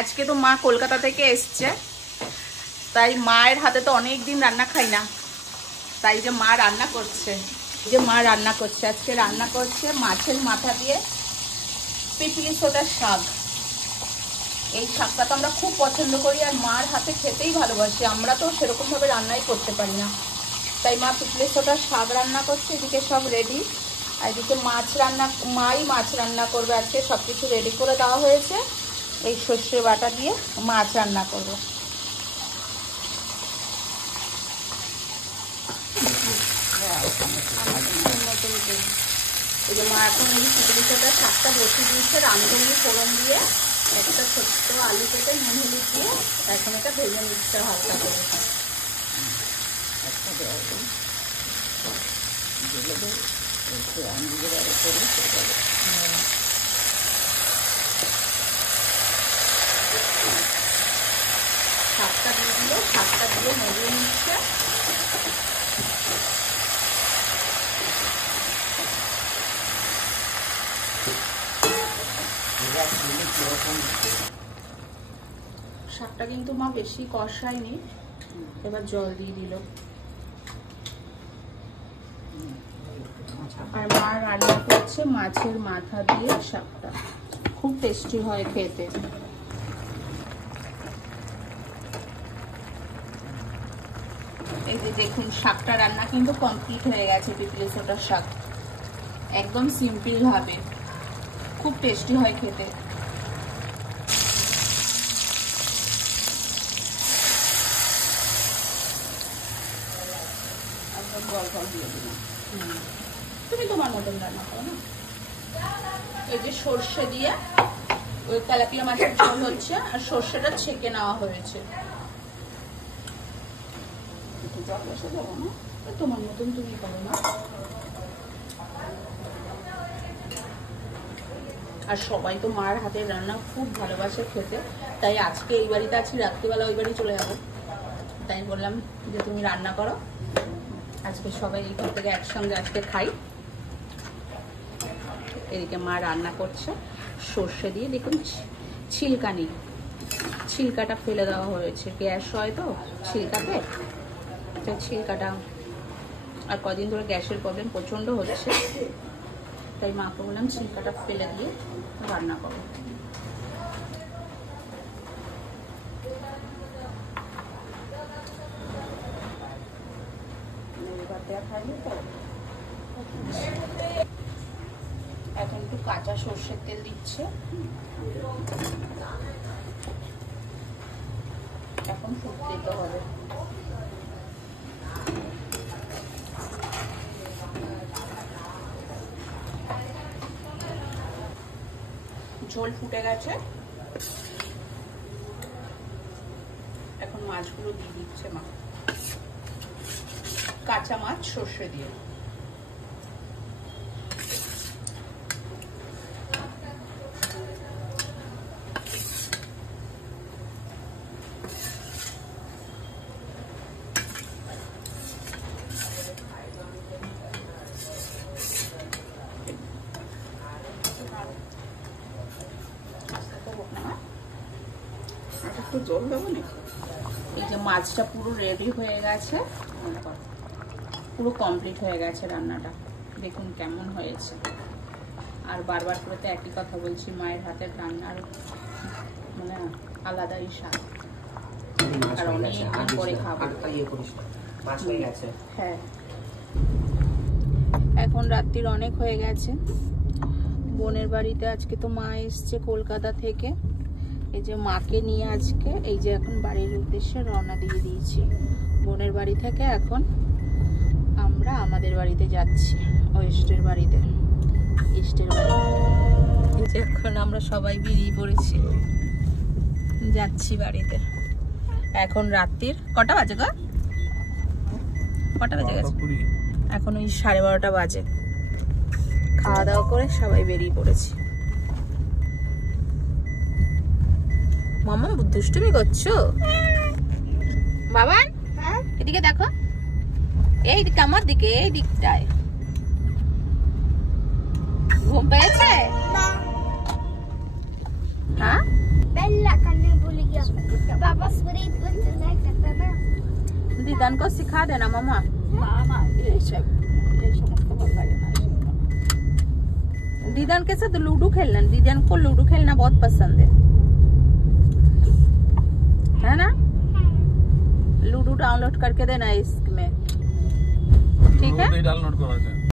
আজকে তো মা কলকাতা থেকে এসছে, তাই মায়ের হাতে তো অনেক দিন রান্না খাই না, তাই যে মা রান্না করছে। আজকে রান্না করছে মাছের মাথা দিয়ে পিপলি সোডার শাক। এই শাকটা তো আমরা খুব পছন্দ করি আর মার হাতে খেতেই ভালোবাসি। আমরা তো সেরকমভাবে রান্নাই করতে পারি না, তাই মা পিপলি সোডার শাক রান্না করছে। এদিকে সব রেডি, আর এদিকে মাই মাছ রান্না করবে আজকে। সব কিছু রেডি করে দেওয়া হয়েছে। এই সর্ষে বাটা দিয়ে মাছ রান্না করবো। এই যে মা এখন এই পিপলি সোডার শাকটা বসিয়ে দিয়েছে, রাঁধুনি ফোড়ন দিয়ে একটা ছোট্ট আলু কেটে নুন হলুদ দিয়ে এখন এটা ভেজে নিচ্ছে হালকা করে। শাকটা দিয়ে দিল, শাকটা দিয়ে মরিয়ে নিচ্ছে। শাকটা কিন্তু মা বেশি কষায়নি, এবার জল দিয়ে দিল। আর মা রান্না করছে মাছের মাথা দিয়ে শাকটা, খুব টেস্টি হয় খেতে। এই যে দেখুন শাকটা রান্না কিন্তু কমপ্লিট হয়ে গেছে। পিপলি সোডার শাক একদম সিম্পল ভাবে খুব টেস্টি হয় খেতে। তুমি তোমার মতন রান্না করো না। এই যে সর্ষে দিয়ে ওই তেলাপিয়া মাছের ঝোল হচ্ছে, আর সর্ষেটা ছেঁকে নেওয়া হয়েছে। তোমার মতন তুমি করো না। আর সবাই তো মার হাতের রান্না খুব ভালোবাসে খেতে, তাই আজকে এই বাড়িতে আছি, রাত্রিবেলা ওই বাড়ি চলে যাবো। তাই বললাম যে তুমি রান্না করো, আজকে সবাই এই ঘর থেকে একসঙ্গে আজকে খাই। এদিকে মা রান্না করছে সর্ষে দিয়ে। দেখুন ছিলকা নেই, ছিলকাটা ফেলে দেওয়া হয়েছে। গ্যাস হয় তো ছিলকাতে, তাই ছিলকাটা, আর কদিন ধরে গ্যাসের প্রবলেম প্রচণ্ড হচ্ছে, তাই মাকে বললাম ছিলকাটা ফেলে দিয়ে রান্না করো। এখন একটু কাঁচা সর্ষের তেল দিচ্ছে। এখন ফুটতে দিতে হবে। ঝোল ফুটে গেছে, এখন মাছগুলো দিয়ে দিচ্ছে মা। কাঁচা মাছ সর্ষে দিয়ে। জল দেবো না। এই যে মাছটা পুরো রেডি হয়ে গেছে, পুরো কমপ্লিট হয়ে গেছে রান্নাটা। দেখুন কেমন হয়েছে। আর বারবার করে তো একই কথা বলছি, মায়ের হাতের রান্নার মানে আলাদাই স্বাদ। আর অনেকদিন পরে খাবো। হ্যাঁ, এখন রাত্রির অনেক হয়ে গেছে। বোনের বাড়িতে আজকে তো মা এসছে কলকাতা থেকে। এই যে মাকে নিয়ে আজকে এই যে এখন বাড়ির উদ্দেশ্যে রওনা দিয়ে দিয়েছি। বোনের বাড়ি থেকে এখন আমরা আমাদের বাড়িতে যাচ্ছি, ওয়েস্টের বাড়িতে, ইস্টের বাড়িতে। এই যে এখন আমরা সবাই বেরিয়ে পড়েছি, যাচ্ছি বাড়িতে। এখন রাত্রির কটা বাজে গো? কটা বাজে গেছে? এখন ওই 12:30 বাজে। খাওয়া দাওয়া করে সবাই বেরিয়ে পড়েছি। মামা দুষ্টুমি করছো? বাবান এদিকে দেখো, এই দিকে আমার দিকে, এই দিকটায়। ঘুম পেয়েছে? হ্যাঁ, বেল্লা কানে भूल गया। पापा सूर्य को चला करता ना। दीदान को सिखा देना मामा। ना ये सब मुझको पता है ना। दीदान के साथ लूडो खेलना, दीदान को लूडो खेलना बहुत पसंद है ना? लूडो डाउनलोड करके देना इसमें, ठीक है? डाउनलोड करो।